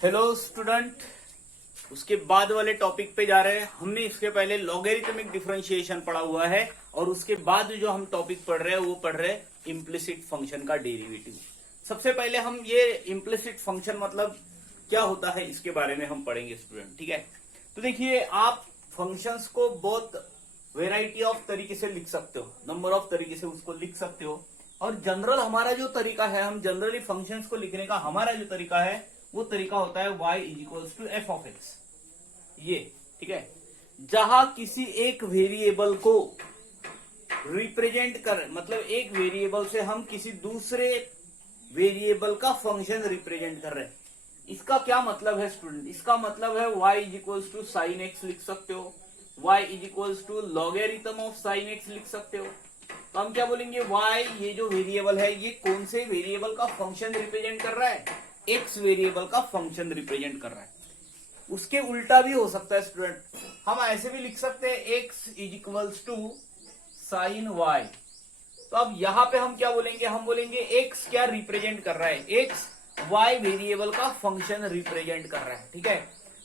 Hello student, उसके बाद वाले टॉपिक पे जा रहे हैं। हमने इसके पहले लॉगरिथमिक डिफरेंशिएशन पढ़ा हुआ है और उसके बाद जो हम टॉपिक पढ़ रहे हैं वो पढ़ रहे हैं इम्प्लिसिट फंक्शन का डेरिवेटिव। सबसे पहले हम ये इम्प्लिसिट फंक्शन मतलब क्या होता है इसके बारे में हम पढ़ेंगे स्टूडेंट, ठीक है। तो देखिए, आप फंक्शंस को बहुत वेराइटी ऑफ तरीके से लिख सकते हो, नंबर ऑफ तरीके से उसको लिख सकते हो। और जनरल हमारा जो तरीका है, हम जनरली फंक्शंस को लिखने का हमारा जो तरीका है वो तरीका होता है y is equals to f of x. ये ठीक है, जहां किसी एक वेरिएबल को रिप्रेजेंट कर, मतलब एक वेरिएबल से हम किसी दूसरे वेरिएबल का फंक्शन रिप्रेजेंट कर रहे हैं। इसका क्या मतलब है स्टूडेंट? इसका मतलब है y is equals to sine x लिख सकते हो, y is equals to logarithm of sine x लिख सकते हो। तो हम क्या बोलेंगे, y ये जो वेरिएबल है ये कौन से वेरिएबल का फंक्शन रिप्रेजेंट कर रहा है? x वेरिएबल का फंक्शन रिप्रेजेंट कर रहा है। उसके उल्टा भी हो सकता है स्टूडेंट, हम ऐसे भी लिख सकते हैं x is equals to sine y। तो अब यहां पे हम क्या बोलेंगे, हम बोलेंगे x क्या रिप्रेजेंट कर रहा है? x y वेरिएबल का फंक्शन रिप्रेजेंट कर रहा है, ठीक है।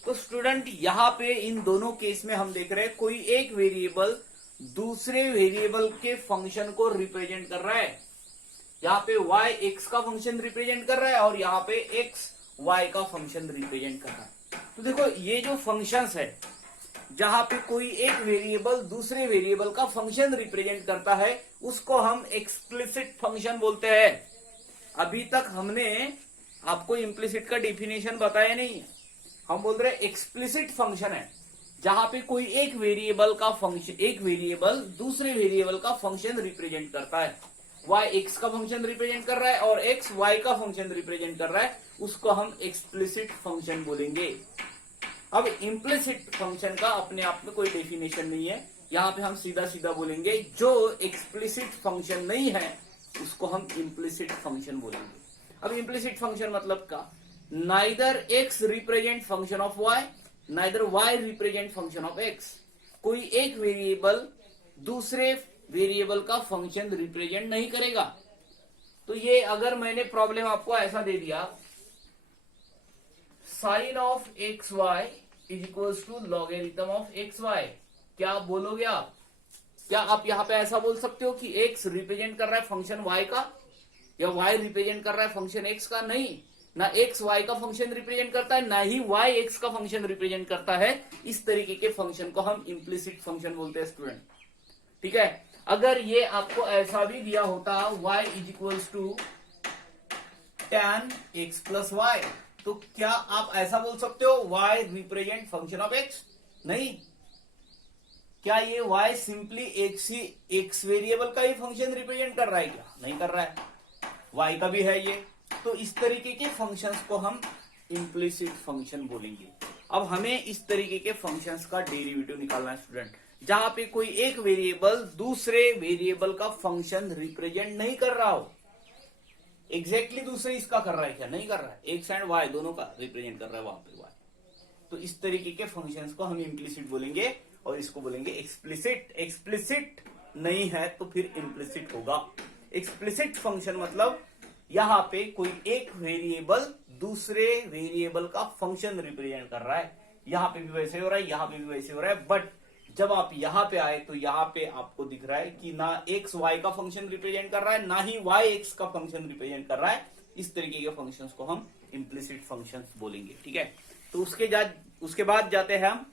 तो स्टूडेंट यहाँ पे इन दोनों केस में हम देख रहे हैं कोई एक वेरिएबल दूसरे वेरिएबल के फंक्शन को रिप्रेजेंट कर रहा है। यहाँ पे y x का फंक्शन रिप्रेजेंट कर रहा है और यहाँ पे x y का फंक्शन रिप्रेजेंट कर रहा है। तो देखो, ये जो फंक्शंस है जहां पे कोई एक वेरिएबल दूसरे वेरिएबल का फंक्शन रिप्रेजेंट करता है उसको हम एक्सप्लिसिट फंक्शन बोलते हैं। अभी तक हमने आपको इम्प्लिसिट का डेफिनेशन बताया नहीं है। हम बोल रहे हैं एक्सप्लिसिट फंक्शन है जहां पे कोई एक वेरिएबल का फंक्शन, एक वेरिएबल दूसरे वेरिएबल का फंक्शन रिप्रेजेंट करता है। y x का फंक्शन रिप्रेजेंट कर रहा है और x y का फंक्शन रिप्रेजेंट कर रहा है, उसको हम एक्सप्लिसिट फंक्शन बोलेंगे। अब इम्प्लिसिट फंक्शन का अपने आप में कोई डेफिनेशन नहीं है, यहाँ पे हम सीधा सीधा बोलेंगे जो एक्सप्लिसिट फंक्शन नहीं है उसको हम इम्प्लिसिट फंक्शन बोलेंगे। अब इम्प्लिसिट फंक्शन मतलब का, neither x represent function of y, neither y represent function of x। कोई एक वेरिएबल दूसरे वेरिएबल का फंक्शन रिप्रेजेंट नहीं करेगा। तो ये अगर मैंने प्रॉब्लम आपको ऐसा दे दिया, sine of x y is equals to logarithm of x y, क्या आप बोलोगे? आप क्या आप यहां पे ऐसा बोल सकते हो कि x रिप्रेजेंट कर रहा है फंक्शन y का या y रिप्रेजेंट कर रहा है फंक्शन x का? नहीं, ना x y का फंक्शन रिप्रेजेंट करता है, ना ही y x का फंक्शन रिप्रेजेंट करता है। इस तरीके के फंक्शन को हम इम्प्लिसिट फंक्शन बोलते हैं स्टूडेंट, ठीक है। अगर ये आपको ऐसा भी दिया होता y is equals to tan x plus y, तो क्या आप ऐसा बोल सकते हो y represent function of x? नहीं। क्या ये y सिंपली x वेरिएबल का ही फंक्शन रिप्रेजेंट कर रहा है? क्या नहीं कर रहा है, y का भी है ये। तो इस तरीके के फंक्शंस को हम इम्प्लिसिट फंक्शन बोलेंगे। अब हमें इस तरीके के फंक्शंस का डेरिवेटिव निकालना है स्टूडेंट, जहां पे कोई एक वेरिएबल दूसरे वेरिएबल का फंक्शन रिप्रेजेंट नहीं कर रहा हो। एग्जैक्टली दूसरे इसका कर रहा है, क्या नहीं कर रहा है, एक्स एंड वाई दोनों का रिप्रेजेंट कर रहा है वहां पे वाई। तो इस तरीके के फंक्शंस को हम इम्प्लिसिट बोलेंगे और इसको बोलेंगे एक्सप्लिसिट। एक्सप्लिसिट नहीं है तो फिर इम्प्लिसिट होगा। एक्सप्लिसिट फंक्शन मतलब यहाँ पे कोई एक वेरिएबल दूसरे वेरिएबल का फंक्शन रिप्रेजेंट कर रहा है। यहाँ पे भी वैसे हो रहा है, यहाँ पे भी वैसे हो रहा है, बट जब आप यहाँ पे आए तो यहाँ पे आपको दिख रहा है कि ना x y का फंक्शन रिप्रेजेंट कर रहा है, ना ही y x का फंक्शन रिप्रेजेंट कर रहा है। इस तरीके के फंक्शंस को हम इम्प्लिसिट फंक्शंस बोलेंगे, ठीक है। तो उसके बाद जाते हैं हम,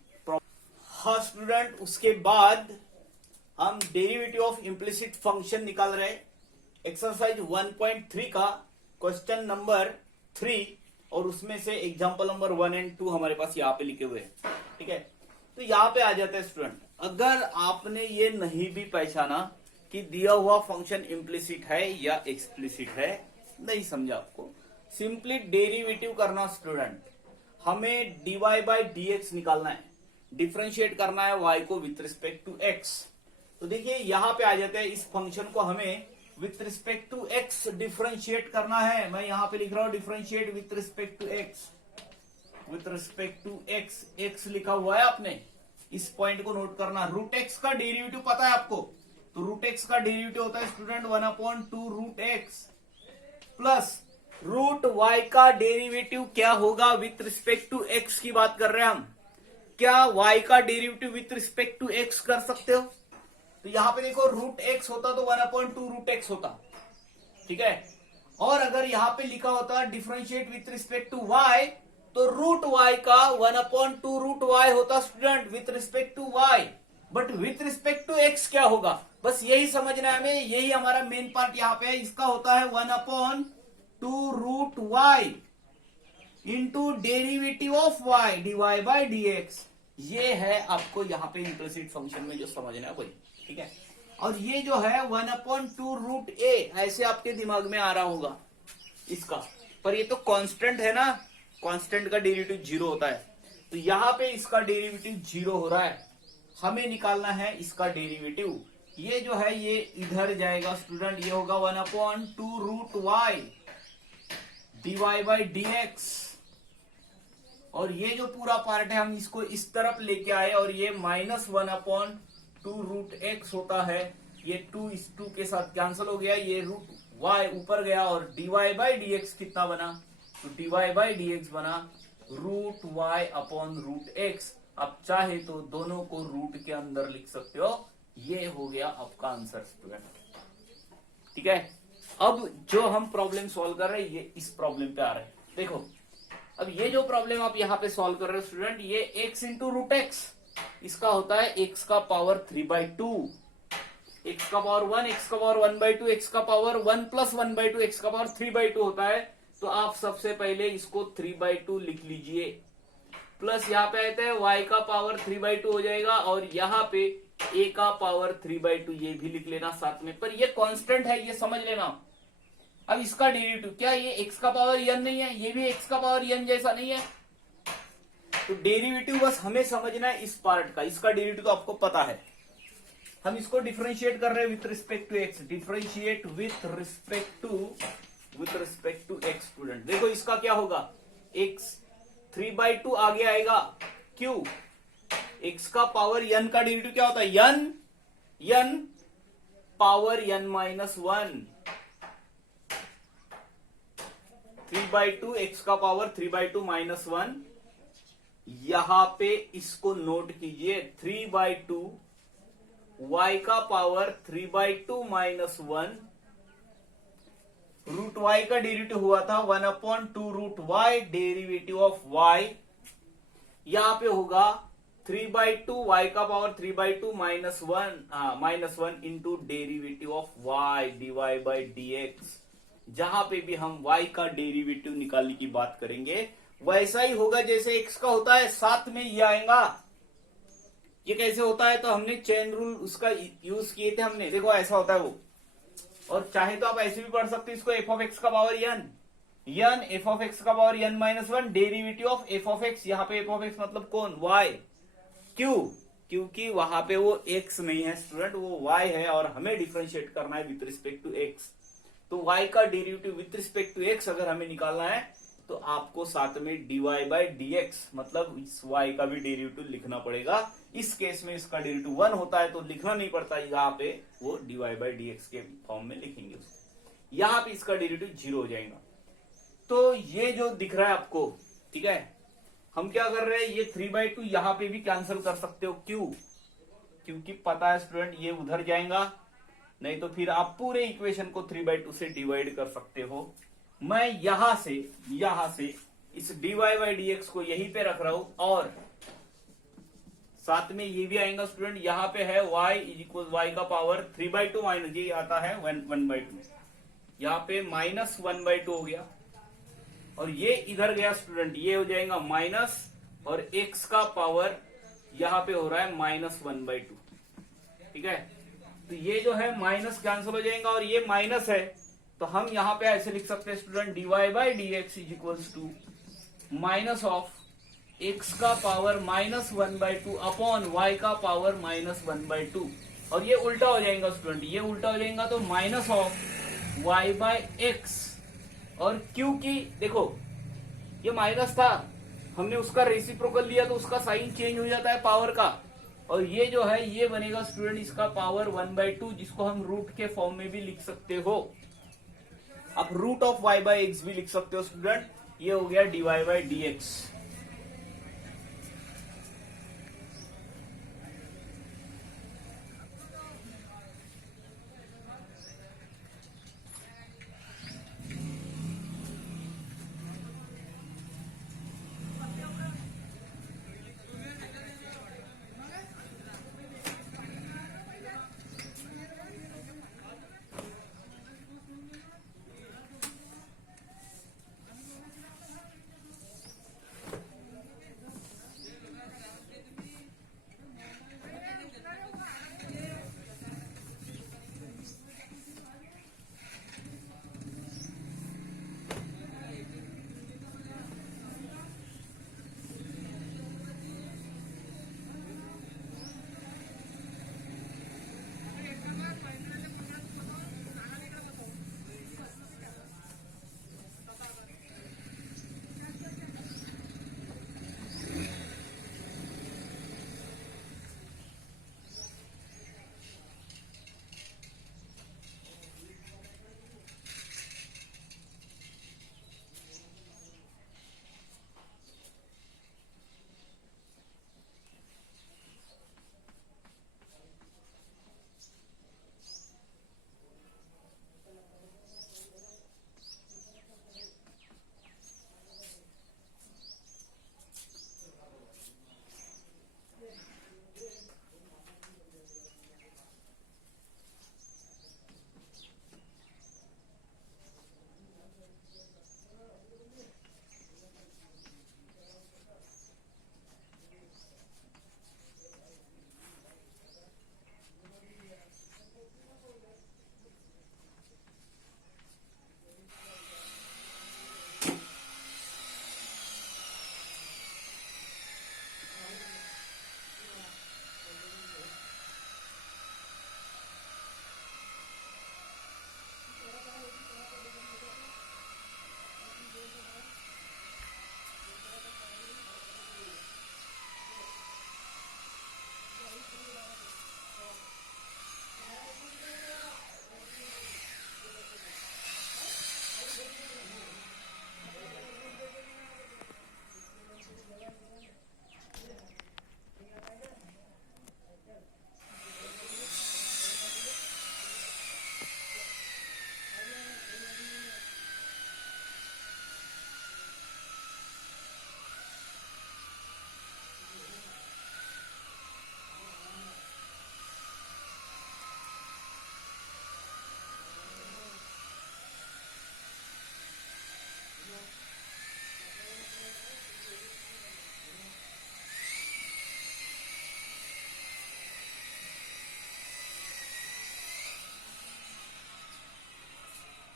हाँ स्टूडेंट, उसके बाद हम डेरिवेटिव ऑफ इम्प्लिसिट फंक्शन निकाल रहे हैं। एक्सरसाइज 1.3 का क्वेश्चन नंबर 3 और उसमें से एग्जाम्पल नंबर 1 एंड 2 हमारे पास यहाँ पे लिखे हुए हैं, ठीक है। तो यहाँ पे आ जाता है स्टूडेंट, अगर आपने ये नहीं भी पहचाना कि दिया हुआ फंक्शन इम्प्लिसिट है या एक्सप्लिसिट है, नहीं समझा आपको, सिंपली डेरिवेटिव करना स्टूडेंट। हमें dy बाई dx निकालना है, डिफरेंशिएट करना है y को विथ रिस्पेक्ट टू x। तो देखिए यहाँ पे आ जाता है, इस फंक्शन को हमें with respect to x differentiate करना है। मैं यहाँ पे लिख रहा हूं differentiate with respect to x, with respect to x, x लिखा हुआ है आपने, इस पॉइंट को नोट करना। रूट x का डेरिवेटिव पता है आपको, तो रूट x का डेरिवेटिव होता है student 1/2 root x plus root y का डेरिवेटिव क्या होगा विथ रिस्पेक्ट टू एक्स की बात कर रहे हैं हम। क्या वाई का derivative with respect to x कर सकते हो? तो यहां पे देखो रूट एक्स होता तो 1/2 रूट एक्स होता, ठीक है। और अगर यहां पे लिखा होता differentiate with respect to y, तो रूट वाई का 1/2 रूट वाई होता student with respect to y. But with respect to x क्या होगा, बस यही समझना है हमें, यही हमारा मेन पार्ट यहां पे है। इसका होता है 1/2 root y into derivative of y d y by d x. ये है आपको यहाँ पे इम्प्लिसिट फंक्शन में जो समझना है वही, ठीक है। और ये जो है 1/2 रूट ए ऐसे आपके दिमाग में आ रहा होगा इसका, पर ये तो कांस्टेंट है ना, कांस्टेंट का डेरिवेटिव 0 होता है। तो यहाँ पे इसका डेरिवेटिव 0 हो रहा है, हमें निकालना है इसका डेरिवेटिव। ये जो है ये इधर जाएगा स्टूडेंट, ये होगा 1/2 root y d y by d x. और ये जो पूरा पार्ट है हम इसको इस तरफ लेके आए, और ये -1/2 रूट एक्स होता है। ये 2 इस 2 के साथ कैंसिल हो गया, ये रूट वाई ऊपर गया, और डीवाई बाई डी एक्स कितना बना, तो डीवाई बाई डी एक्स बना root y upon root x. आप चाहे तो दोनों को रूट के अंदर लिख सकते हो। ये हो गया आपका आंसर स्टूडेंट, ठीक है। अब जो हम प्रॉब्लम सॉल्व कर रहे हैं ये इस प्रॉब्लम पे आ रहे हैं। देखो अब ये जो प्रॉब्लम आप यहां पे सॉल्व कर रहे हो स्टूडेंट, ये x इंटू रूट एक्स, इसका होता है x का पावर 3/2, x का पावर 1, x का पावर 1/2, x का पावर 1 प्लस 1/2, x का पावर 3/2 होता है। तो आप सबसे पहले इसको 3/2 लिख लीजिए, प्लस यहाँ पे आता है y का पावर 3/2 हो जाएगा, और यहाँ पे a का पावर 3/2 ये भी लिख लेना साथ में। पर ये कांस्टेंट है, ये समझ लेना। अब इसका डेरिवेटिव क्या, ये x का पावर n नहीं है, ये भी x का पावर n जैसा नहीं है। तो डेरिवेटिव बस हमें समझना है इस पार्ट का, इसका डेरिवेटिव तो आपको पता है। हम इसको डिफरेंशिएट कर रहे हैं with respect to x, differentiate with respect to x student. देखो इसका क्या होगा, x 3/2 आगे आएगा, क्यों, x का पावर n का डेरिवेटिव क्या होता है, n पावर n -1, 3/2 x का पावर 3/2 -1। यहां पे इसको नोट कीजिए, 3/2 y का पावर 3/2 -1, रूट y का डेरिवेटिव हुआ था 1/2 root y derivative of y। यहां पे होगा 3/2 y का power 3/2 -1 into derivative of y d y by d x. जहां पे भी हम y का डेरिवेटिव निकालने की बात करेंगे वैसा ही होगा जैसे x का होता है, साथ में ये आएगा। ये कैसे होता है, तो हमने चेन रूल उसका यूज किए थे हमने, देखो ऐसा होता है वो। और चाहे तो आप ऐसे भी पढ़ सकते हो इसको, f ऑफ x का power n f of x का power n -1 derivative of f of x। यहाँ पे f ऑफ x मतलब कौन, y। क्यों, क्योंकि वहां पे वो x नहीं है स्टूडेंट, वो y है, और हमें डिफरेंशिएट करना है विथ रिस्पेक्ट टू x। तो y का derivative with respect to x अगर हमें निकालना है तो आपको साथ में dy बाई dx मतलब इस y का भी डेरिवेटिव लिखना पड़ेगा। इस केस में इसका डेरिवेटिव 1 होता है तो लिखना नहीं पड़ता, यहाँ पे वो dy बाई dx के फॉर्म में लिखेंगे उसको। यहाँ पे इसका डेरिवेटिव 0 हो जाएगा। तो ये जो दिख रहा है आपको, ठीक है, हम क्या कर रहे हैं, ये 3/2 यहाँ पे भी कैंसिल कर सकते हो, क्यों, क्योंकि पता है स्टूडेंट ये उधर जाएगा, नहीं तो फिर आप पूरे इक्वेशन को 3/2 से डिवाइड कर सकते हो। मैं यहां से इस dy बाई dx को यहीं पे रख रहा हूं, और साथ में ये भी आएगा स्टूडेंट, यहाँ पे है y इज इक्वल y का पावर 3/2 माइनस ये आता है 1/2, यहाँ पे -1/2 हो गया, और ये इधर गया स्टूडेंट, ये हो जाएगा माइनस, और x का पावर यहाँ पे हो रहा है -1/2, ठीक है। तो ये जो है माइनस कैंसिल हो जाएगा, और ये माइनस है, तो हम यहाँ पे ऐसे लिख सकते हैं student, dy by dx is equals to minus of x का पावर -1/2 अपॉन y का पावर -1/2, और ये उल्टा हो जाएगा स्टूडेंट, ये उल्टा हो जाएगा तो minus of y by x। और क्योंकि देखो ये माइनस था, हमने उसका रेसिप्रोकल लिया तो उसका साइन चेंज हो जाता है पावर का, और ये जो है ये बनेगा स्टूडेंट इसका पावर 1/2, जिसको हम रूट के फॉर्म में भी लिख सकते हो। आप root of y by x भी लिख सकते हो स्टूडेंट, ये हो गया dy बाई डी एक्स।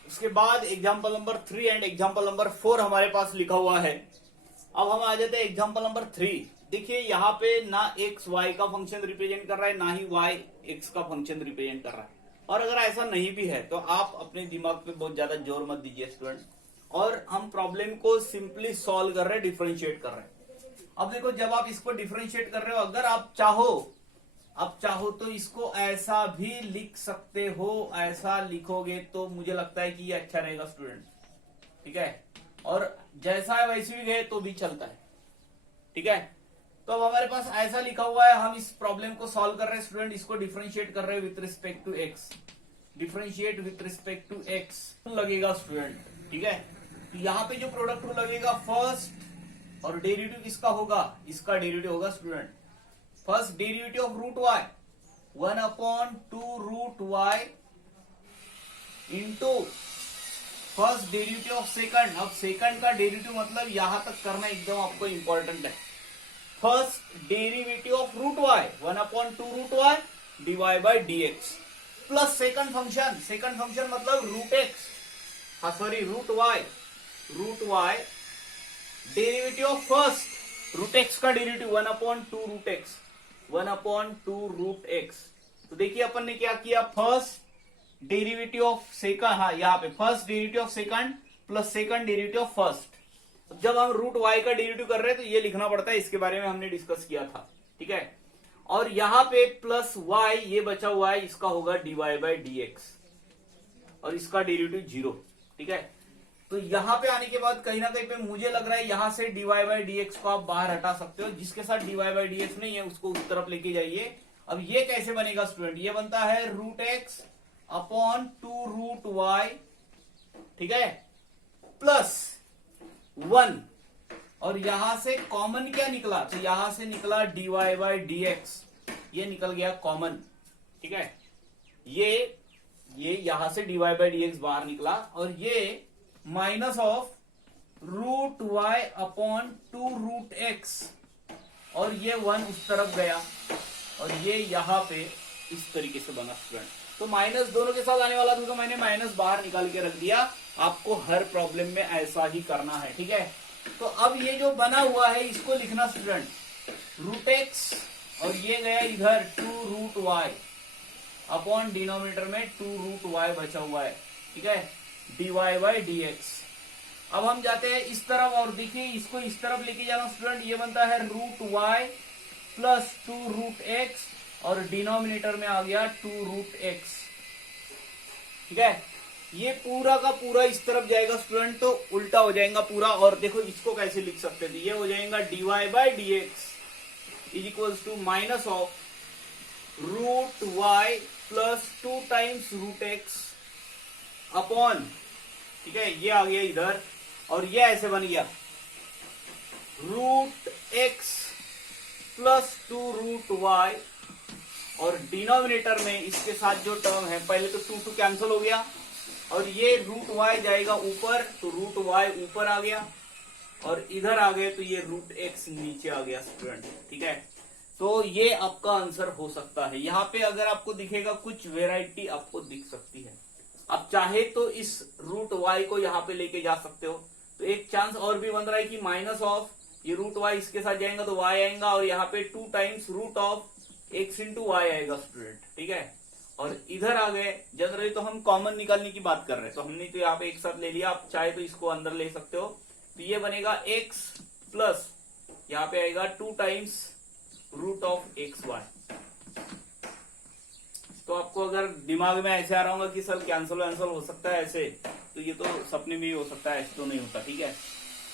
उसके बाद example number 3 and example number 4 हमारे पास लिखा हुआ है। अब हम आ जाते हैं एग्जाम्पल नंबर 3। देखिए यहाँ पे ना एक्स वाई का फंक्शन रिप्रेजेंट कर रहा है, ना ही वाई एक्स का फंक्शन रिप्रेजेंट कर रहा है। और अगर ऐसा नहीं भी है तो आप अपने दिमाग पे बहुत ज्यादा जोर मत दीजिए स्टूडेंट, और हम प्रॉब्लम को सिंपली सॉल्व कर रहे हैं, डिफरेंशिएट कर रहे हैं। अब देखो, जब आप इसको डिफरेंशिएट कर रहे हो, अगर आप चाहो तो इसको ऐसा भी लिख सकते हो। ऐसा लिखोगे तो मुझे लगता है कि ये अच्छा रहेगा स्टूडेंट, ठीक है। और जैसा है वैसे भी गए तो भी चलता है, ठीक है। तो अब हमारे पास ऐसा लिखा हुआ है, हम इस प्रॉब्लम को सॉल्व कर रहे हैं स्टूडेंट, इसको डिफरेंशिएट कर रहे हैं with respect to x. Differentiate with respect to x लगेगा स्टूडेंट, ठीक है। तो यहाँ पे जो प्रोडक्ट रूल लगेगा, फर्स्ट और डेरिवेटिव किसका होगा, इसका डेरिवेटिव होगा student. First derivative of root y 1/2 root y into first derivative of second. अब सेकंड का डेरिवेटिव मतलब यहां तक करना एकदम आपको इंपॉर्टेंट है। First derivative of root y 1/2 root y d y by d x plus second function मतलब root x, root y derivative of first root x का derivative 1/2 root x 1/2 root x. तो देखिए अपन ने क्या किया, फर्स्ट डेरिवेटिव ऑफ सेकंड, हाँ यहाँ पे first derivative of second plus second derivative of first. जब हम रूट वाई का डेरिवेटिव कर रहे हैं तो ये लिखना पड़ता है, इसके बारे में हमने डिस्कस किया था, ठीक है। और यहाँ पे प्लस वाई ये बचा हुआ है, इसका होगा डीवाई बाई डी एक्स और इसका डेरिवेटिव 0, ठीक है। तो यहां पे आने के बाद कहीं ना कहीं पे मुझे लग रहा है यहां से dy बाई डी एक्स को आप बाहर हटा सकते हो, जिसके साथ dy बाई डी एक्स नहीं है उसको उस तरफ लेके जाइए। अब ये कैसे बनेगा स्टूडेंट, ये बनता है root x upon 2 root y, ठीक है, प्लस 1, और यहां से कॉमन क्या निकला, तो यहां से निकला dy बाई डी एक्स, ये निकल गया कॉमन, ठीक है। ये यहां से dy बाई डी एक्स बाहर निकला, और ये minus of root y upon 2 root x, और ये 1 उस तरफ गया, और ये यहां पे इस तरीके से बना स्टूडेंट। तो माइनस दोनों के साथ आने वाला था तो मैंने माइनस बाहर निकाल के रख दिया। आपको हर प्रॉब्लम में ऐसा ही करना है, ठीक है। तो अब ये जो बना हुआ है इसको लिखना स्टूडेंट, रूट एक्स, और ये गया इधर 2 रूट वाई अपॉन डिनोमिनेटर में 2 रूट वाई बचा हुआ है, ठीक है, dy बाई डी एक्स। अब हम जाते हैं इस तरफ, और देखिए इसको इस तरफ लेके जाना स्टूडेंट, ये बनता है root y plus 2 root x, और डिनोमिनेटर में आ गया 2 रूट एक्स, ठीक है। ये पूरा का पूरा इस तरफ जाएगा स्टूडेंट, तो उल्टा हो जाएगा पूरा। और देखो इसको कैसे लिख सकते थे, ये हो जाएगा dy by d x is equals to minus of root y plus 2 times root x upon, ठीक है, ये आ गया इधर, और ये ऐसे बन गया root x plus 2 root y, और डिनोमिनेटर में इसके साथ जो टर्म है, पहले तो 2 कैंसिल हो गया, और ये रूट वाई जाएगा ऊपर, तो रूट वाई ऊपर आ गया, और इधर आ गए तो ये रूट एक्स नीचे आ गया स्टूडेंट, ठीक है। तो ये आपका आंसर हो सकता है। यहाँ पे अगर आपको दिखेगा कुछ वेराइटी आपको दिख सकती है, आप चाहे तो इस रूट वाई को यहाँ पे लेके जा सकते हो। तो एक चांस और भी बन रहा है कि माइनस ऑफ ये रूट वाई इसके साथ जाएगा तो वाई आएगा, और यहाँ पे 2 times root of x into y आएगा स्टूडेंट, ठीक है। और इधर आ गए, जनरली तो हम कॉमन निकालने की बात कर रहे हैं, तो हमने तो यहाँ पे एक साथ ले लिया, आप चाहे तो इसको अंदर ले सकते हो। तो ये बनेगा एक्स प्लस यहाँ पे आएगा 2 times root of x y. तो आपको अगर दिमाग में ऐसे आ रहा होगा कि सर कैंसल वैंसल हो सकता है ऐसे, तो ये तो सपने में ही हो सकता है, ऐसे तो नहीं होता, ठीक है।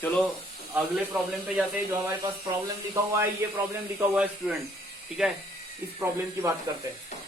चलो अगले प्रॉब्लम पे जाते हैं। जो हमारे पास प्रॉब्लम लिखा हुआ है, ये प्रॉब्लम लिखा हुआ है स्टूडेंट, ठीक है। इस प्रॉब्लम की बात करते हैं।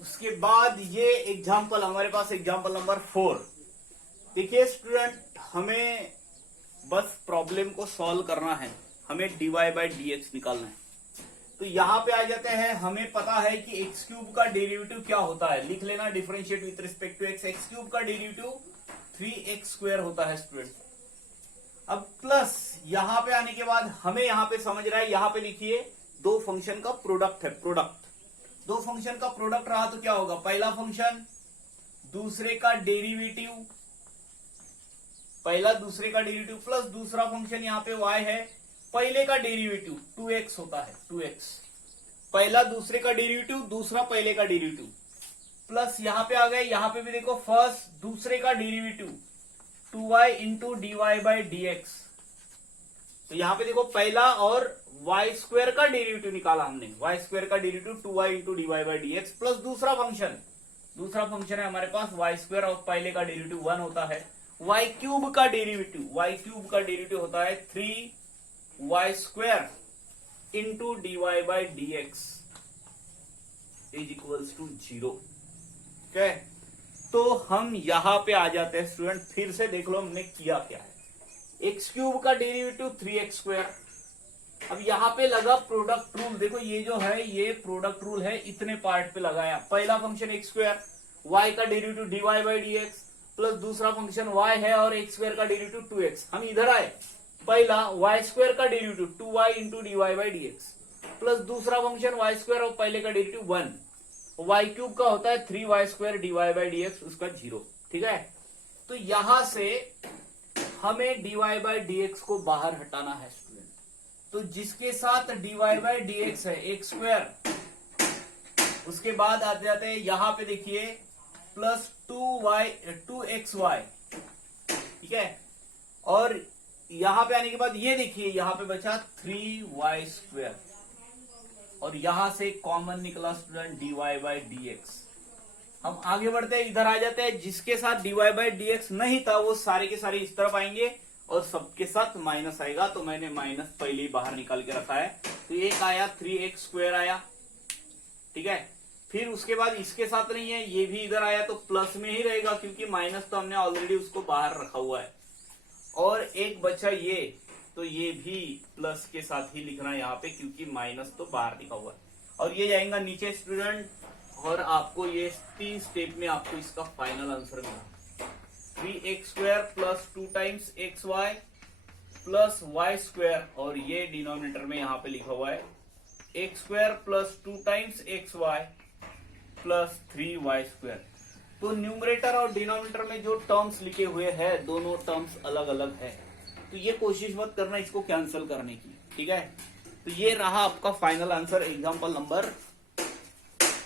उसके बाद ये एग्जाम्पल हमारे पास एग्जाम्पल नंबर 4। देखिए स्टूडेंट, हमें बस प्रॉब्लम को सॉल्व करना है, हमें dy बाई डी एक्स निकालना है। तो यहां पे आ जाते हैं, हमें पता है कि एक्स क्यूब का डेरिवेटिव क्या होता है, लिख लेना differentiate with respect to x. X cube का डेरिवेटिव 3x स्क्वायर होता है स्टूडेंट। अब प्लस यहां पे आने के बाद हमें यहां पे समझ रहा है, यहां पे लिखिए दो फंक्शन का प्रोडक्ट है, प्रोडक्ट दो फंक्शन का प्रोडक्ट रहा तो क्या होगा, पहला फंक्शन दूसरे का डेरिवेटिव पहला दूसरे का डेरिवेटिव प्लस दूसरा फंक्शन यहाँ पे y है, पहले का डेरिवेटिव 2x होता है, 2x पहला दूसरे का डेरिवेटिव, दूसरा पहले का डेरिवेटिव, प्लस यहां पे आ गए, यहां पे भी देखो फर्स्ट दूसरे का derivative 2y into d y by d x. तो यहां पे देखो पहला और वाई स्क्वायर का डेरिवेटिव निकाला हमने, वाई स्क्वायर का derivative 2y into d y by d x plus दूसरा फंक्शन है हमारे पास वाई स्क्वायर और पहले का डेरिवेटिव 1 होता है, वाई क्यूब का डेरिवेटिव होता है 3y square into d y by d x is equals to 0। ठीक है, तो हम यहां पे आ जाते हैं स्टूडेंट, फिर से देख लो हमने किया क्या है। एक्स क्यूब का डेरिवेटिव 3x स्क्वायर, अब यहां पे लगा प्रोडक्ट रूल, देखो ये जो है ये प्रोडक्ट रूल है, इतने पार्ट पे लगाया, पहला फंक्शन एक्स स्क्वायर, y का derivative d y by d x plus दूसरा फंक्शन y है और एक्स स्क्वायर का डेरिवेटिव 2x। हम इधर आए, पहला y स्क्वायर का derivative 2y into d y by d x plus दूसरा फंक्शन y स्क्वायर और पहले का डेरिवेटिव 1, y क्यूब का होता है 3y square d y by d x, उसका 0। ठीक है, तो यहां से हमें d y by d x को बाहर हटाना है स्टूडेंट, तो जिसके साथ d y by d x है एक्स स्क्वायर, उसके बाद आते जाते हैं यहां पे देखिए प्लस 2xy। ठीक है, और यहां पे आने के बाद ये देखिए यहां पे बचा 3y स्क्वायर और यहां से कॉमन निकला student d y by d x. हम आगे बढ़ते हैं, इधर आ जाते हैं, जिसके साथ d y by d x नहीं था वो सारे के सारे इस तरफ आएंगे और सबके साथ माइनस आएगा, तो मैंने माइनस पहले ही बाहर निकाल के रखा है, तो एक आया 3x स्क्वायर आया। ठीक है, फिर उसके बाद इसके साथ नहीं है, ये भी इधर आया तो प्लस में ही रहेगा क्योंकि माइनस तो हमने ऑलरेडी उसको बाहर रखा हुआ है, और एक बचा ये, तो ये भी प्लस के साथ ही लिखना है यहाँ पे क्योंकि माइनस तो बाहर लिखा हुआ है, और ये जाएगा नीचे स्टूडेंट, और आपको ये 3 स्टेप में आपको इसका फाइनल आंसर मिला 3x square plus 2 times xy plus y square, और ये डिनोमिनेटर में यहाँ पे लिखा हुआ है x square plus 2 times xy plus 3y square. तो न्यूमरेटर और डिनोमिनेटर में जो टर्म्स लिखे हुए हैं दोनों टर्म्स अलग अलग है, तो ये कोशिश मत करना इसको कैंसिल करने की। ठीक है, तो ये रहा आपका फाइनल आंसर एग्जांपल नंबर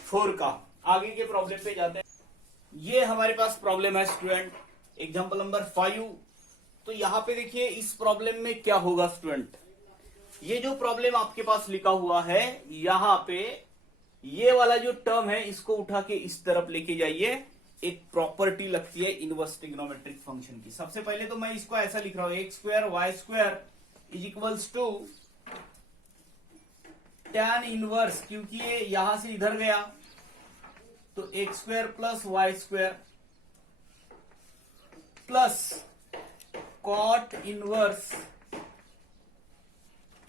4 का। आगे के प्रॉब्लम पे जाते हैं, ये हमारे पास प्रॉब्लम है स्टूडेंट एग्जांपल नंबर 5। तो यहाँ पे देखिए इस प्रॉब्लम में क्या होगा स्टूडेंट, ये जो प्रॉब्लम आपके पास लिखा हुआ है यहाँ पे ये वाला जो टर्म है इसको उठा के इस तरफ लेके जाइए, एक प्रॉपर्टी लगती है इनवर्स ट्रिग्नोमेट्रिक फंक्शन की। सबसे पहले तो मैं इसको ऐसा लिख रहा हूं, x square y square is equals to tan inverse, क्योंकि ये यहां से इधर गया तो x square plus y square plus cot inverse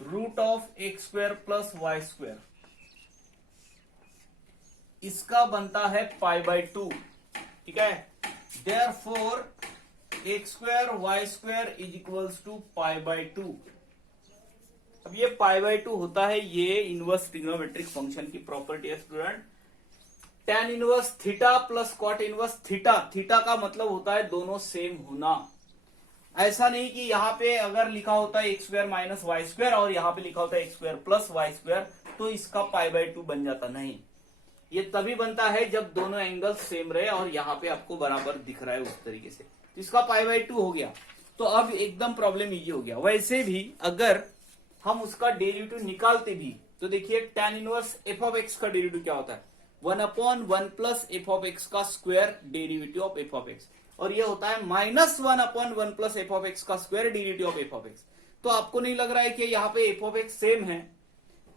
root of x square plus y square, इसका बनता है पाई बाई 2। ठीक है, therefore x square y square is equals to pi by 2। अब ये पाई बाई 2 होता है, ये इनवर्स ट्रिग्नोमेट्रिक फंक्शन की प्रॉपर्टी है student. tan inverse theta plus cot inverse theta, theta का मतलब होता है दोनों सेम होना। ऐसा नहीं कि यहाँ पे अगर लिखा होता है x square minus y square और यहाँ पे लिखा होता है x square plus y square तो इसका पाई बाई 2 बन जाता, नहीं, ये तभी बनता है जब दोनों एंगल सेम रहे और यहाँ पे आपको बराबर दिख रहा है उस तरीके से, तो इसका पाई बाई 2 हो गया। तो अब एकदम प्रॉब्लम इजी हो गया। वैसे भी अगर हम उसका डेरिवेटिव निकालते भी तो देखिए tan inverse F of x का डेरिवेटिव क्या होता है, 1/1 प्लस एफ ऑफ एक्स का square derivative of f of x, और ये होता है -1/1 प्लस एफ ऑफ एक्स का square derivative of f of x. तो आपको नहीं लग रहा है कि यहाँ पे एफ ऑफ एक्स सेम है,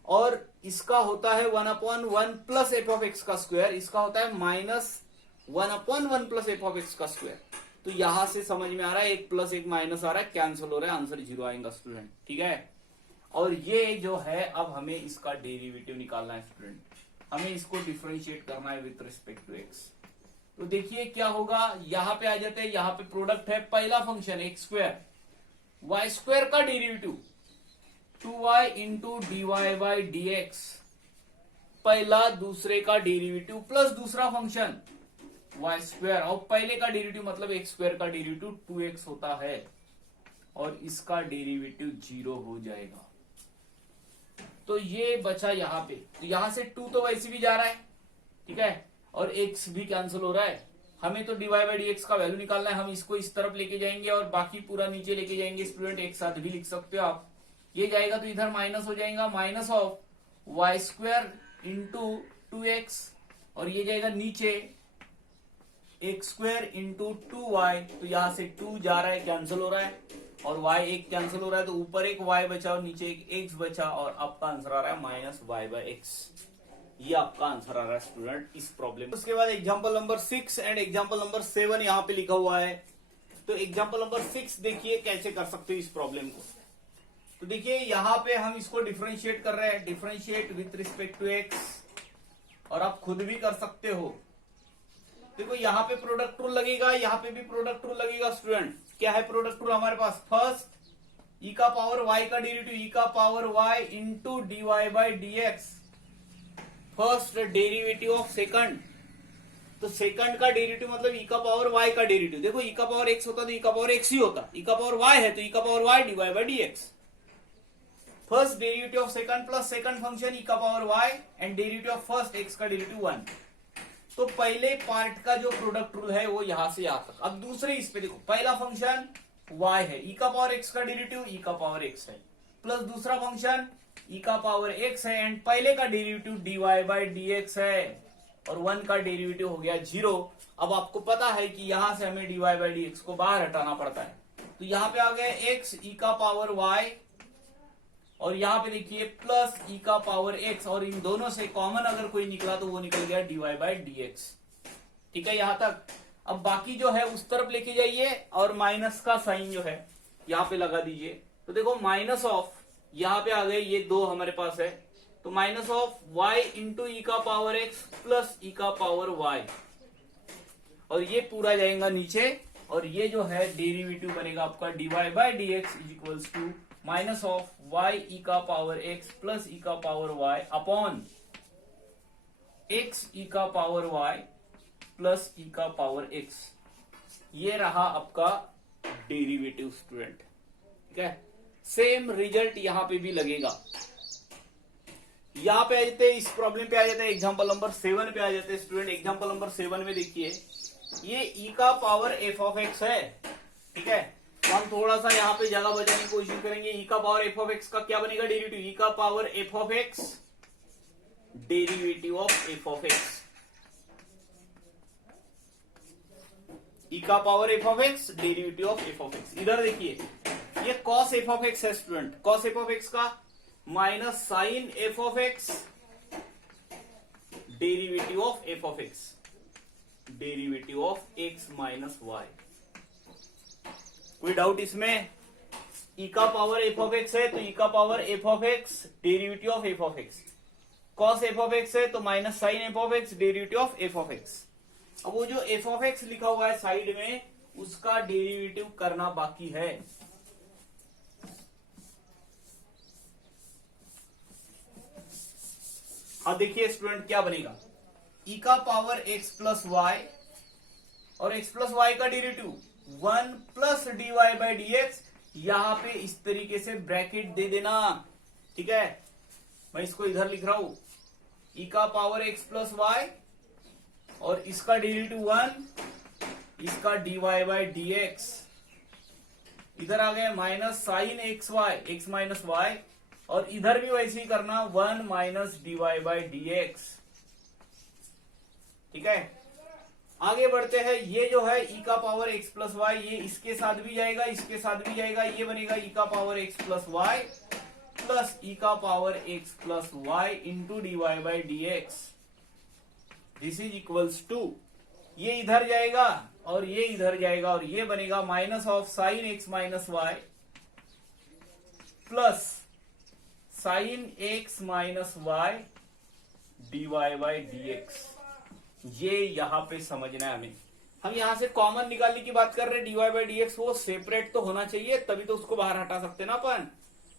और इसका होता है 1/1 प्लस एफ ऑफ एक्स का स्क्वायर, इसका होता है -1/1 प्लस एफ ऑफ एक्स का स्क्वायर। तो यहां से समझ में आ रहा है एक प्लस एक माइनस आ रहा है, कैंसिल हो रहा है, आंसर 0 आएगा स्टूडेंट। ठीक है, और ये जो है अब हमें इसका डेरिवेटिव निकालना है स्टूडेंट, हमें इसको डिफरेंशिएट करना है विथ रिस्पेक्ट टू एक्स। तो देखिए क्या होगा, यहां पे आ जाते हैं, यहां पे प्रोडक्ट है, पहला function x square y square का derivative 2y into d y by d x, पहला दूसरे का डेरिवेटिव प्लस दूसरा फंक्शन वाई स्क्वायर, और पहले का डेरिवेटिव मतलब एक्स स्क्वायर का डेरिवेटिव 2x होता है और इसका डेरिवेटिव 0 हो जाएगा। तो ये बचा यहाँ पे, तो यहां से 2 तो वैसे भी जा रहा है, ठीक है, और x भी कैंसिल हो रहा है। हमें तो dy बाई डी एक्स का वैल्यू निकालना है, हम इसको इस तरफ लेके जाएंगे और बाकी पूरा नीचे लेके जाएंगे। स्टूडेंट एक साथ भी लिख सकते हो आप, ये जाएगा तो इधर माइनस हो जाएगा, minus of y square into 2x, और ये जाएगा नीचे एक्स स्क्वायर इंटू 2y, तो यहां से 2 जा रहा है, कैंसिल हो रहा है, और y एक कैंसिल हो रहा है, तो ऊपर एक y बचा और नीचे एक x बचा, और आपका आंसर आ रहा है माइनस वाई बाई एक्स। ये आपका आंसर आ रहा है स्टूडेंट इस प्रॉब्लम। उसके बाद example number 6 and example number 7 यहाँ पे लिखा हुआ है। तो एग्जांपल नंबर 6 देखिए कैसे कर सकते हो इस प्रॉब्लम को। तो देखिए यहाँ पे हम इसको डिफरेंशिएट कर रहे हैं, differentiate with respect to x, और आप खुद भी कर सकते हो। देखो यहाँ पे प्रोडक्ट रूल लगेगा, यहाँ पे भी प्रोडक्ट रूल लगेगा। स्टूडेंट क्या है प्रोडक्ट रूल हमारे पास? फर्स्ट ई का पावर वाई का डेरिवेटिव ई का power y into d y by d x, first derivative of second. तो सेकंड का डेरिवेटिव मतलब ई का पावर वाई का डेरिवेटिव। देखो ई का पावर एक्स होता तो ई का पावर एक्स ही होता, ई का पावर वाई है तो ई का power y d y by d x. First derivative of second plus second function e का power y and derivative of first x का डेरिवेटिव 1। तो पहले पार्ट का जो प्रोडक्ट रूल है वो यहां से यहां तक। अब दूसरे इस पे देखो, पहला फंक्शन y है, ई का पावर x का डेरिवेटिव ई का पावर x है, प्लस दूसरा फंक्शन ई का पावर x है, एंड पहले का डेरिवेटिव dy बाई dx है, और 1 का डेरिवेटिव हो गया 0। अब आपको पता है कि यहां से हमें dy बाई dx को बाहर हटाना पड़ता है, तो यहां पे आ गया x ई का पावर y, और यहाँ पे देखिए प्लस ई का पावर एक्स, और इन दोनों से कॉमन अगर कोई निकला तो वो निकल गया d y by d x. ठीक है यहां तक। अब बाकी जो है उस तरफ लेके जाइए और माइनस का साइन जो है यहाँ पे लगा दीजिए। तो देखो माइनस ऑफ, यहाँ पे आ गए ये 2 हमारे पास है, तो माइनस ऑफ वाई इंटू ई का पावर एक्स प्लस ई का पावर वाई, और ये पूरा जाएगा नीचे, और ये जो है डेरिवेटिव बनेगा आपका d y by d x is equals to minus of y e का पावर एक्स प्लस ई का power y upon x e का पावर वाई प्लस ई का पावर एक्स। ये रहा आपका डेरिवेटिव स्टूडेंट। ठीक है, सेम रिजल्ट यहां पे भी लगेगा। यहां पे आ जाते हैं, इस प्रॉब्लम पे आ जाते हैं, एग्जांपल नंबर 7 पे आ जाते हैं स्टूडेंट। एग्जांपल नंबर 7 में देखिए ये ई का पावर एफ ऑफ एक्स है। ठीक है, तो हम थोड़ा सा यहाँ पे जगह बचाने की कोशिश करेंगे। ई का पावर एफ ऑफ एक्स का क्या बनेगा डेरिवेटिव? ई का power f of x derivative of f of x, e का power f of x derivative of f of x. इधर देखिए ये कॉस एफ ऑफ एक्स है student, cos f of x का minus sine f of x derivative of f of x, derivative of x minus y. कोई doubt इसमें? E का power f of x है तो ई का power f of x derivative of f of x, cos f of x है तो minus sine f of x derivative of f of x. अब वो जो एफ ऑफ एक्स लिखा हुआ है साइड में उसका डेरिवेटिव करना बाकी है। अब देखिए स्टूडेंट क्या बनेगा, ई का पावर एक्स प्लस वाई, और एक्स प्लस वाई का derivative 1 plus d y by d x. यहां पे इस तरीके से ब्रैकेट दे देना। ठीक है, मैं इसको इधर लिख रहा हूं, ई का पावर एक्स प्लस वाई और इसका डेरिवेटिव 1, इसका d y by d x. इधर आ गया minus sine x y, x minus y, और इधर भी वैसे ही करना 1 minus d y by d x. ठीक है, आगे बढ़ते हैं। ये जो है ई का पावर एक्स प्लस वाई, ये इसके साथ भी जाएगा, इसके साथ भी जाएगा, ये बनेगा ई का power x plus y plus e का power x plus y into d y by d x. This is equals to, ये इधर जाएगा और ये इधर जाएगा, और ये बनेगा minus of sine x minus y plus sine x minus y d y by d x. ये यहां पे समझना है हमें। हम यहां से कॉमन निकालने की बात कर रहे हैं, d y by d x वो सेपरेट तो होना चाहिए, तभी तो उसको बाहर हटा सकते ना अपन।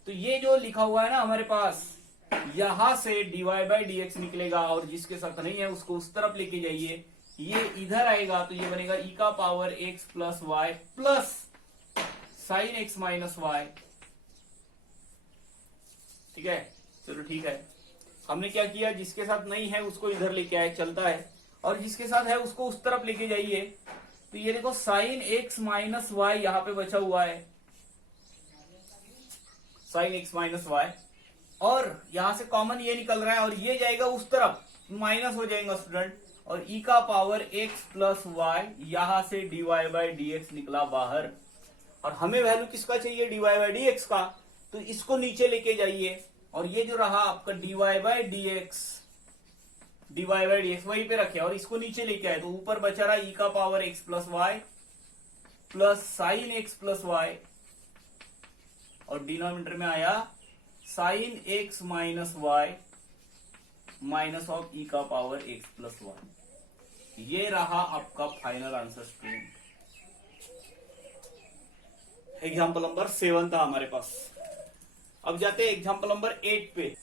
तो ये जो लिखा हुआ है ना हमारे पास, यहां से d y by d x निकलेगा, और जिसके साथ नहीं है उसको उस तरफ लेके जाइए, ये इधर आएगा तो ये बनेगा ई का power x plus y plus sine x minus y. ठीक है, चलो ठीक है। हमने क्या किया, जिसके साथ नहीं है उसको इधर लेके आए, चलता है, और जिसके साथ है उसको उस तरफ लेके जाइए। तो ये देखो साइन एक्स माइनस वाई यहां पे बचा हुआ है, साइन एक्स माइनस वाई, और यहां से कॉमन ये निकल रहा है और ये जाएगा उस तरफ, माइनस हो जाएगा स्टूडेंट, और ई का पावर एक्स प्लस वाई यहां से dy बाई डी एक्स निकला बाहर। और हमें वैल्यू किसका चाहिए, dy बाई डी एक्स का, तो इसको नीचे लेके जाइए, और ये जो रहा आपका dy by d x, dy by d x वहीं पे रखे और इसको नीचे लेके आए, तो ऊपर बचा रहा ई का power x plus y plus sine x plus y, और डिनोमिनेटर में आया sine x minus y minus of e का पावर एक्स प्लस वाई। ये रहा आपका final answer student. Example number 7 था हमारे पास। अब जाते हैं एग्जाम्पल नंबर 8 पे।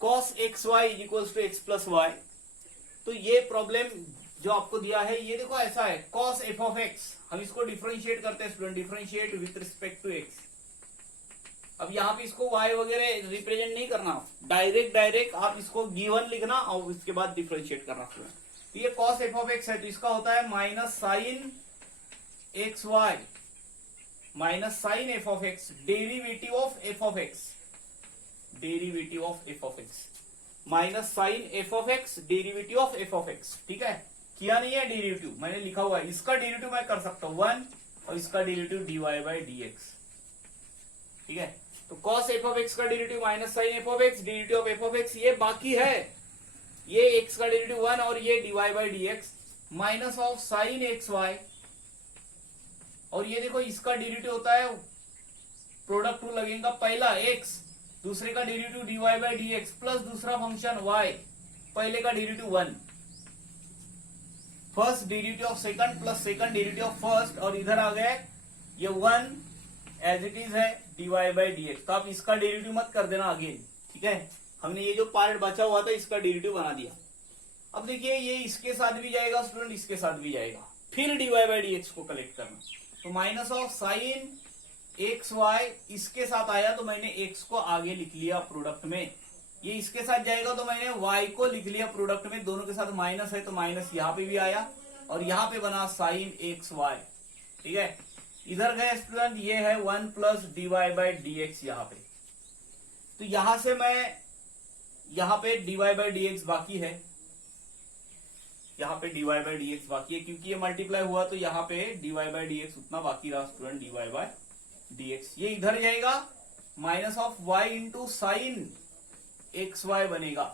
cos x y is equal to x plus y. तो ये प्रॉब्लम जो आपको दिया है, ये देखो ऐसा है, cos एफ ऑफ एक्स, हम इसको डिफरेंशिएट करते हैं student, differentiate with respect to x. अब यहाँ पे इसको y वगैरह रिप्रेजेंट नहीं करना, डायरेक्ट आप इसको गिवन लिखना और उसके बाद डिफरेंशिएट करना स्टूडेंट। तो ये cos एफ ऑफ एक्स है, तो इसका होता है minus sine x y minus sine f of x, derivative of f of x, derivative of f of x, minus sine f of x, derivative of f of x. ठीक है, किया नहीं है डेरिवेटिव, मैंने लिखा हुआ है, इसका डेरिवेटिव मैं कर सकता हूं 1, और इसका derivative dy by d x. ठीक है, तो cos एफ ऑफ एक्स का derivative minus sine f of x, derivative of f of x, ये बाकी है, ये x का डेरिवेटिव 1 और ये dy by d x minus of sine x y, और ये देखो इसका डेरिवेटिव होता है, प्रोडक्ट रूल लगेगा, पहला x, दूसरे का derivative dy by d x plus दूसरा फंक्शन y, पहले का derivative 1, first derivative of second plus second derivative of first, और इधर आ गए ये 1 एज इट इज है dy बाई डी एक्स। तो आप इसका डेरिवेटिव मत कर देना अगेन। ठीक है, हमने ये जो पार्ट बचा हुआ था इसका डेरिवेटिव बना दिया। अब देखिए ये इसके साथ भी जाएगा स्टूडेंट, इसके साथ भी जाएगा, फिर dy बाई डी एक्स को कलेक्ट करना, तो minus of sine x y इसके साथ आया तो मैंने x को आगे लिख लिया प्रोडक्ट में, ये इसके साथ जाएगा तो मैंने y को लिख लिया प्रोडक्ट में, दोनों के साथ माइनस है तो माइनस यहाँ पे भी आया, और यहाँ पे बना साइन एक्स वाई। ठीक है, इधर गए स्टूडेंट, ये है 1 plus dy by d x यहाँ पे, तो यहां से मैं यहाँ पे dy बाई डी एक्स बाकी है, यहाँ पे dy बाई डी एक्स बाकी है, क्योंकि ये मल्टीप्लाई हुआ तो यहाँ पे dy बाई डी एक्स उतना बाकी रहा student, dy by d x. ये इधर जाएगा, minus of y into sine x y बनेगा।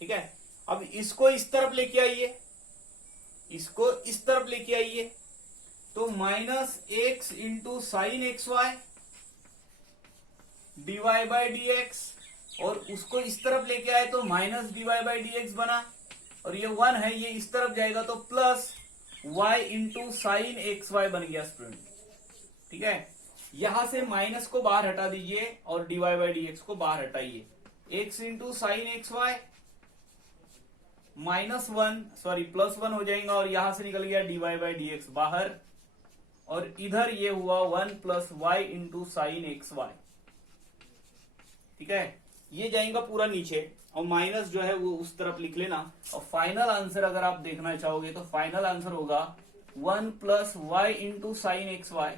ठीक है, अब इसको इस तरफ लेके आइए, इसको इस तरफ लेके आइए, तो minus x into sine x y dy by d x, और उसको इस तरफ लेके आए तो minus dy by d x बना, और ये 1 है, ये इस तरफ जाएगा तो plus y into sine x y बन गया स्टूडेंट। ठीक है, यहां से माइनस को बाहर हटा दीजिए और dy बाई डी एक्स को बाहर हटाइए, x into sine x y minus 1 sorry plus 1 हो जाएगा, और यहां से निकल गया dy बाई डी एक्स बाहर, और इधर ये हुआ 1 plus y into sine x y. ठीक है, ये जाएगा पूरा नीचे, और माइनस जो है वो उस तरफ लिख लेना, और फाइनल आंसर अगर आप देखना चाहोगे तो फाइनल आंसर होगा 1 plus y into sine x y,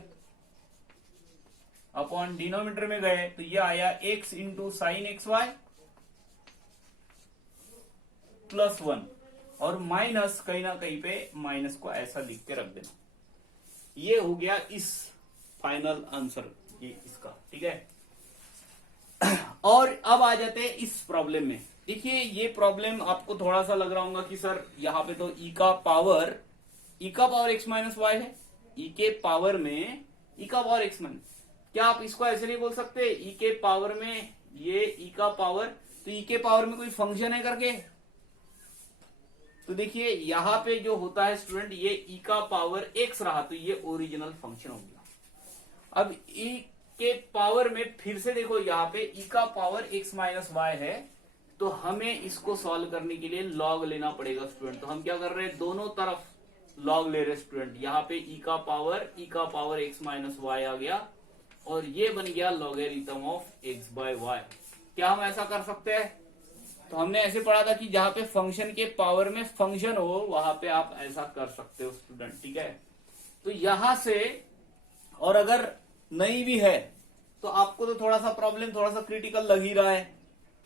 upon denominator में गए तो ये आया x into sine x y plus 1, और माइनस कहीं ना कहीं पे माइनस को ऐसा लिख के रख देना। ये हो गया इस फाइनल आंसर ये इसका। ठीक है, और अब आ जाते हैं इस प्रॉब्लम में। देखिए ये प्रॉब्लम आपको थोड़ा सा लग रहा होगा कि सर यहाँ पे तो e का पावर x माइनस वाई है, e के पावर में e का पावर x माइनस, क्या आप इसको ऐसे नहीं बोल सकते e के पावर में ये e का पावर, तो e के पावर में कोई फंक्शन है करके, तो देखिए यहां पे जो होता है स्टूडेंट, ये e का पावर x रहा तो ये ओरिजिनल फंक्शन हो गया। अब e के पावर में फिर से देखो, यहाँ पे e का पावर x माइनस वाई है, तो हमें इसको सॉल्व करने के लिए लॉग लेना पड़ेगा स्टूडेंट। तो हम क्या कर रहे हैं, दोनों तरफ लॉग ले रहे स्टूडेंट। यहाँ पे ई का पावर एक्स माइनस वाई आ गया और ये बन गया logarithm of x by y. क्या हम ऐसा कर सकते हैं? तो हमने ऐसे पढ़ा था कि जहां पे फंक्शन के पावर में फंक्शन हो वहां पे आप ऐसा कर सकते हो स्टूडेंट, ठीक है। तो यहां से, और अगर नहीं भी है तो आपको तो थोड़ा सा प्रॉब्लम थोड़ा सा क्रिटिकल लग ही रहा है,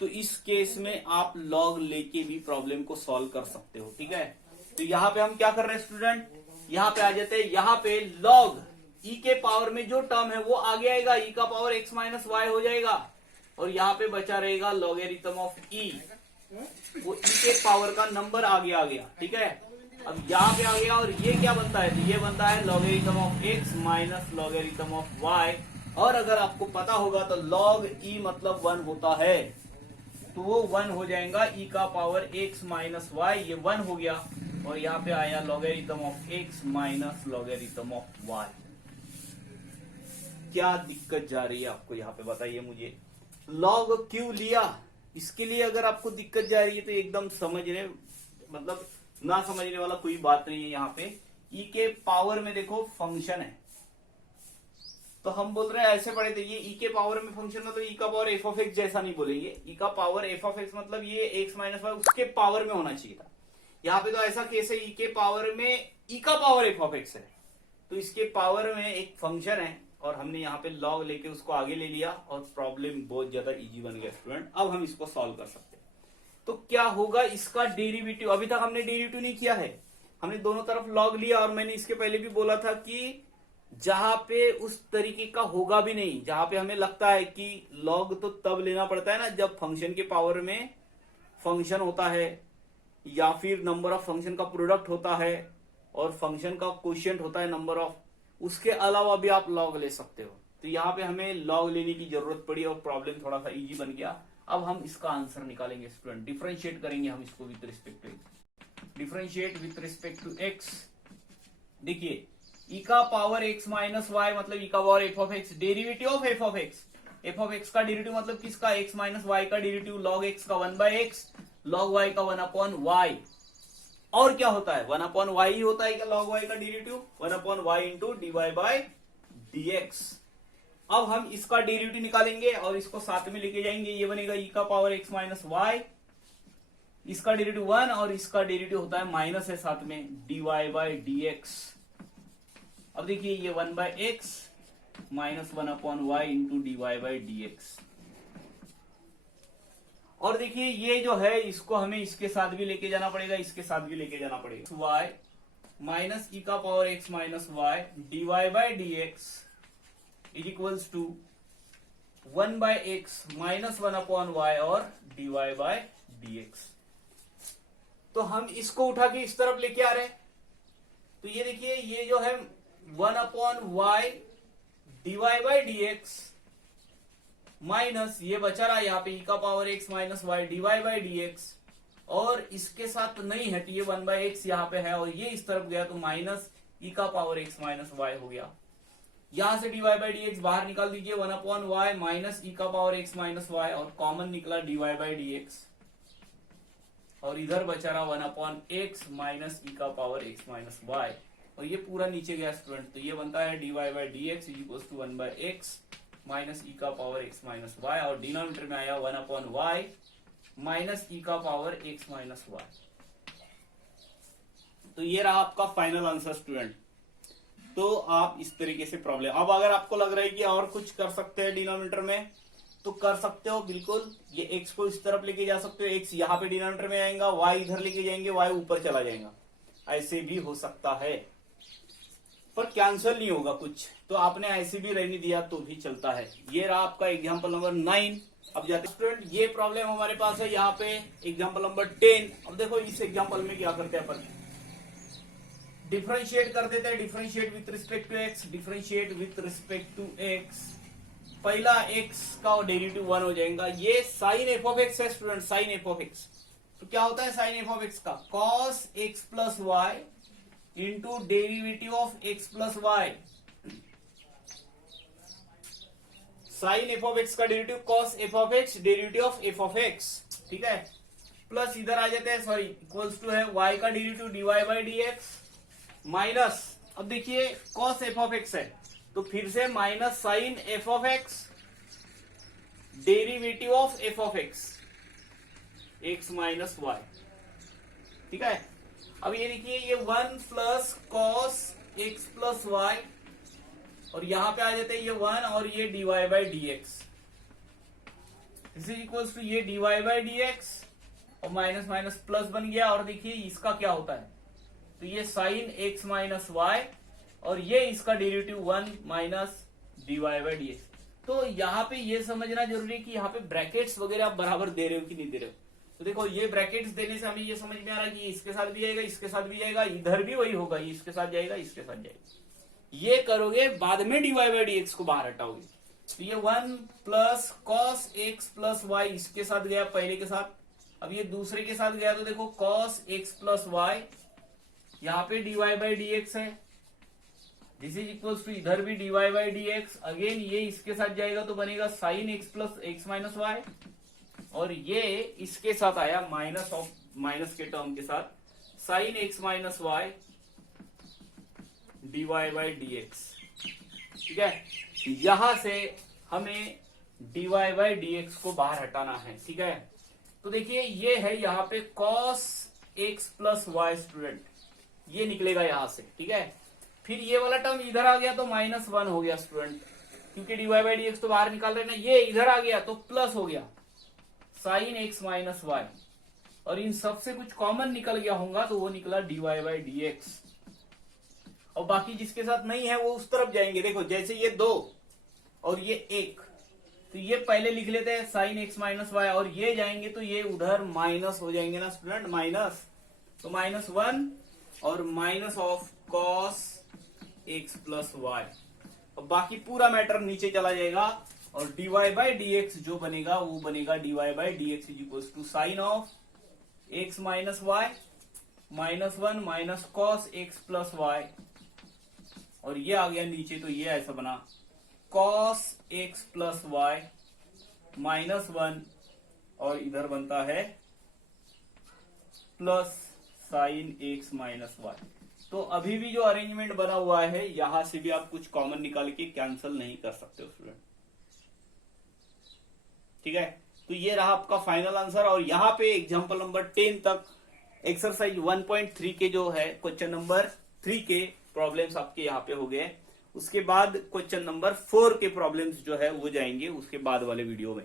तो इस केस में आप लॉग लेके भी प्रॉब्लम को सॉल्व कर सकते हो, ठीक है। तो यहां पे हम क्या कर रहे हैं स्टूडेंट, यहां पे आ जाते हैं, यहां पे लॉग ई के पावर में जो टर्म है वो आगे आएगा, ई का पावर एक्स माइनस वाई हो जाएगा और यहाँ पे बचा रहेगा लॉगरिथम ऑफ ई, वो ई के पावर का नंबर आगे आ गया, ठीक है। अब यहाँ पे आ गया और ये क्या बनता है, तो ये बनता है logarithm of x minus logarithm of y. और अगर आपको पता होगा तो लॉग ई मतलब 1 होता है, तो वो 1 हो जाएगा, ई का पावर एक्स माइनस वाई, ये 1 हो गया और यहाँ पे आया logarithm of x minus logarithm of y. क्या दिक्कत जा रही है आपको यहाँ पे बताइए मुझे, लॉग क्यों लिया? इसके लिए अगर आपको दिक्कत जा रही है तो एकदम समझने, मतलब ना समझने वाला कोई बात नहीं है। यहाँ पे ई के पावर में देखो फंक्शन है, तो हम बोल रहे हैं ऐसे पढ़े थे, ये ई के पावर में फंक्शन है तो ई का पावर एफ ऑफ एक्स जैसा नहीं बोलेंगे, ई का पावर एफ ऑफ एक्स मतलब ये एक्स माइनस वाई उसके पावर में होना चाहिए था। यहाँ पे तो ऐसा केस है, ई के पावर में ई का पावर एफ ऑफ एक्स है, तो इसके पावर में एक फंक्शन है और हमने यहाँ पे लॉग लेके उसको आगे ले लिया और प्रॉब्लम बहुत ज्यादा इजी बन गया स्टूडेंट। अब हम इसको सॉल्व कर सकते हैं। तो क्या होगा, इसका डेरिवेटिव, अभी तक हमने डेरिवेटिव नहीं किया है, हमने दोनों तरफ लॉग लिया और मैंने इसके पहले भी बोला था कि जहां पे उस तरीके का होगा भी नहीं, जहां पे हमें लगता है कि लॉग तो तब लेना पड़ता है ना जब फंक्शन के पावर में फंक्शन होता है या फिर नंबर ऑफ फंक्शन का प्रोडक्ट होता है और फंक्शन का कोशिएंट होता है नंबर ऑफ, उसके अलावा भी आप लॉग ले सकते हो। तो यहाँ पे हमें लॉग लेने की जरूरत पड़ी और प्रॉब्लम थोड़ा सा इजी बन गया। अब हम इसका आंसर निकालेंगे स्टूडेंट, डिफरेंशिएट करेंगे हम इसको with respect to x, differentiate with respect to x. देखिए ई का पावर एक्स माइनस वाई मतलब ई का power f of x, derivative of f of x, F of x का डेरिवेटिव मतलब किसका, एक्स माइनस वाई का derivative, log x का 1 by x, log y का 1 अपॉन वाई। और क्या होता है, 1 अपॉन वाई ही होता है क्या लॉग वाई का derivative, 1 upon y into d y by d x. अब हम इसका डेरिवेटिव निकालेंगे और इसको साथ में लेके जाएंगे, ये बनेगा ई का पावर एक्स माइनस वाई, इसका डेरिवेटिव 1 और इसका डेरिवेटिव होता है माइनस है साथ में, d y by d x. अब देखिए ये 1 by x minus 1 upon y into d y by d x. और देखिए ये जो है इसको हमें इसके साथ भी लेके जाना पड़ेगा, इसके साथ भी लेके जाना पड़ेगा, वाई माइनस ई का power x minus y d y by d x is equals to 1 by x minus 1 upon y और d y by d x. तो हम इसको उठा के इस तरफ लेके आ रहे हैं, तो ये देखिए ये जो है 1 upon y d y by d x minus ये बचा रहा यहाँ पे ई का power x minus y d y by d x, और इसके साथ तो नहीं है तो ये 1 बाय एक्स यहाँ पे है और ये इस तरफ गया तो माइनस ई का पावर एक्स माइनस वाई हो गया। यहां से d y by d x बाहर निकाल दीजिए, 1 अपॉन वाई माइनस ई का पावर एक्स माइनस वाई और कॉमन निकला d y by d x, और इधर बचा रहा 1 अपॉन एक्स माइनस ई का पावर एक्स माइनस वाई और ये पूरा नीचे गया स्टूडेंट। तो ये बनता है d y by d x is equal to 1 by x minus e का पावर एक्स माइनस वाई और डिनोमिनेटर में आया 1 अपॉन वाई माइनस ई का पावर एक्स माइनस वाई। तो ये रहा आपका फाइनल आंसर स्टूडेंट। तो आप इस तरीके से प्रॉब्लम, अब अगर आपको लग रहा है कि और कुछ कर सकते हैं डिनोमिनेटर में तो कर सकते हो बिल्कुल, ये एक्स को इस तरफ लेके जा सकते हो, एक्स यहाँ पे डिनोमिनेटर में आएगा, वाई इधर लेके जाएंगे, वाई ऊपर चला जाएगा, ऐसे भी हो सकता है पर कैंसिल नहीं होगा कुछ, तो आपने ऐसे भी रहने दिया तो भी चलता है। ये रहा आपका एग्जांपल नंबर 9। अब जाते स्टूडेंट, ये प्रॉब्लम हमारे पास है यहाँ पे एग्जांपल नंबर 10। अब देखो इस एग्जांपल में क्या करते हैं अपन, डिफरेंशिएट कर देते हैं, differentiate with respect to x, differentiate with respect to x. पहला एक्स का डेरिवेटिव 1 हो जाएगा, ये साइन एफ ऑफ एक्स है student, sine f of x. तो क्या होता है साइन एफ ऑफ एक्स का, cos x plus y into derivative of x plus y. Sine f of x का derivative cos f of x, derivative of f of x. ठीक है, plus इधर आ जाते हैं, सॉरी इक्वल्स टू है y का derivative dy by dx minus, अब देखिए cos f ऑफ x है तो फिर से minus sine f of x derivative of f of x minus y, ठीक है। अब ये देखिए ये 1 plus cos x plus y और यहां पे आ जाते हैं ये 1 और ये dy by dx, this is equals to ये dy बाई dx और माइनस माइनस प्लस बन गया, और देखिए इसका क्या होता है तो ये साइन x माइनस वाई और ये इसका derivative 1 minus dy by dx। तो यहाँ पे ये समझना जरूरी है कि यहाँ पे ब्रैकेट्स वगैरह आप बराबर दे रहे हो कि नहीं दे रहे हो। तो देखो ये ब्रैकेट्स देने से हमें ये समझ में आ रहा है कि इसके साथ भी जाएगा, इसके साथ भी जाएगा, इधर भी वही होगा, ये इसके साथ जाएगा, इसके साथ जाएगा। ये करोगे बाद में dy बाई dx को बाहर हटाओगे तो ये 1 plus cos x plus y इसके साथ गया पहले के साथ, अब ये दूसरे के साथ गया तो देखो कॉस x प्लस वाई, यहाँ पे dy बाई dx है, दिस इज इक्वल्स टू इधर भी dy बाई dx, अगेन ये इसके साथ जाएगा तो बनेगा sine x plus x minus y, और ये इसके साथ आया माइनस ऑफ माइनस के टर्म के साथ sine x minus y dy by dx, ठीक है। यहां से हमें dy बाई dx को बाहर हटाना है, ठीक है। तो देखिए ये है यहाँ पे cos x plus y student, ये निकलेगा यहां से, ठीक है। फिर ये वाला टर्म इधर आ गया तो -1 हो गया स्टूडेंट, क्योंकि dy बाई dx तो बाहर निकाल रहे ना, ये इधर आ गया तो प्लस हो गया साइन x माइनस वाई, और इन सब से कुछ कॉमन निकल गया होगा तो वो निकला dy बाई dx, और बाकी जिसके साथ नहीं है वो उस तरफ जाएंगे। देखो जैसे ये 2 और ये 1, तो ये पहले लिख लेते हैं साइन x माइनस वाई, और ये जाएंगे तो ये उधर माइनस हो जाएंगे ना स्टूडेंट, माइनस, तो -1 और minus of cos x plus y, और बाकी पूरा मैटर नीचे चला जाएगा, और dy बाई dx जो बनेगा वो बनेगा dy by dx is equal to sine of x minus y -1 minus cos x plus y, और ये आ गया नीचे तो ये ऐसा बना cos x प्लस वाई -1 और इधर बनता है plus sine x minus y. तो अभी भी जो अरेंजमेंट बना हुआ है यहां से भी आप कुछ कॉमन निकाल के कैंसिल नहीं कर सकते हो स्टूडेंट, ठीक है। तो ये रहा आपका फाइनल आंसर, और यहाँ पे एग्जांपल नंबर 10 तक एक्सरसाइज 1.3 के जो है क्वेश्चन नंबर 3 के प्रॉब्लम्स आपके यहाँ पे हो गए। उसके बाद क्वेश्चन नंबर 4 के प्रॉब्लम्स जो है वो जाएंगे उसके बाद वाले वीडियो में।